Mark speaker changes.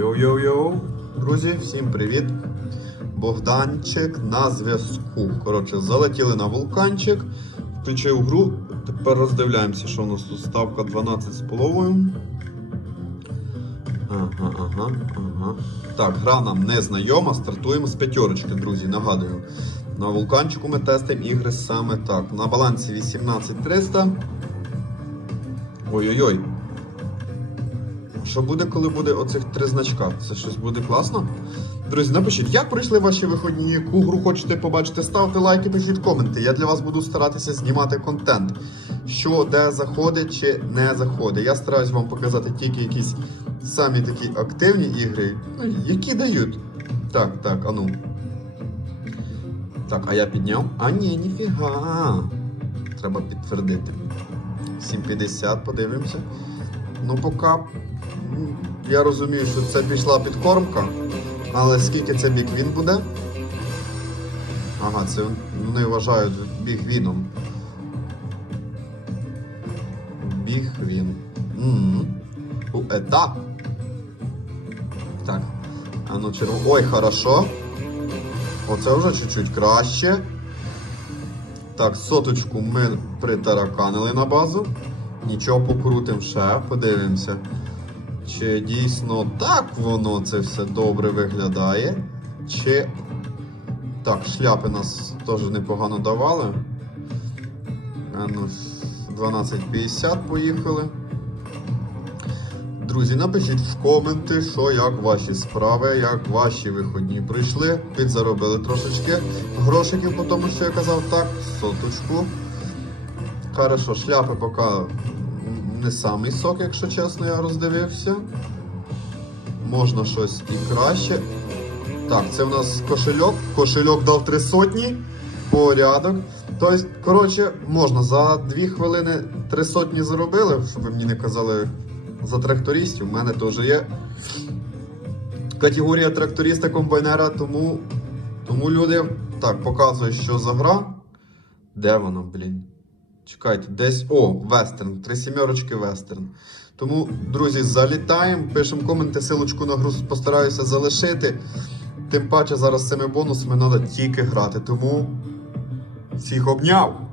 Speaker 1: Йоу-йоу-йоу, друзі, всім привіт! Богданчик на зв'язку. Коротше, залетіли на вулканчик, включив гру. Тепер роздивляємося, що у нас тут ставка 12 з половою. Ага, ага, ага. Так, гра нам не знайома. Стартуємо з п'ятерочки, друзі. Нагадую. На вулканчику ми тестимо ігри саме так. На балансі 18300. Ой-ой-ой. Що буде, коли буде оцих три значка? Це щось буде класно? Друзі, напишіть, як пройшли ваші виходні, яку гру хочете побачити, ставте лайки, пишіть коменти. Я для вас буду старатися знімати контент. Що де заходить чи не заходить. Я стараюсь вам показати тільки якісь самі такі активні ігри, ну, які дають. Так, так, а ну. Так, а я підняв? А ні, ніфіга. Треба підтвердити. 7.50, подивимося. Ну, поки м, я розумію, що це пішла підкормка, але скільки це біквін буде? Ага, це вони вважають бігвіном. Бігвін. М. У ета. Так. А ну черво. Ой, хорошо. Оце вже чуть-чуть краще. Так, соточку ми притараканили на базу. Нічого покрутим ще, подивимося. Чи дійсно так воно це все добре виглядає? Чи. Так, шляпи нас теж непогано давали. Ну, 12.50 поїхали. Друзі, напишіть в коменти, що як ваші справи, як ваші виходні прийшли. Підзаробили трошечки грошиків по тому, що я казав, так, соточку. Хорошо, шляпи поки не самий сок, якщо чесно, я роздивився. Можна щось і краще. Так, це в нас кошельок. Кошельок дав три сотні. Порядок. Тобто, коротше, можна за дві хвилини три сотні заробили, щоб ви мені не казали за трактористів. У мене теж є категорія тракториста комбайнера, тому, тому люди так показують, що за гра. Де вона, блін? Чекайте, десь. О, вестерн. Три сімерочки вестерн. Тому, друзі, залітаємо, пишемо коменти, силочку на гру постараюся залишити. Тим паче зараз з цими бонусами треба тільки грати. Тому всіх обняв!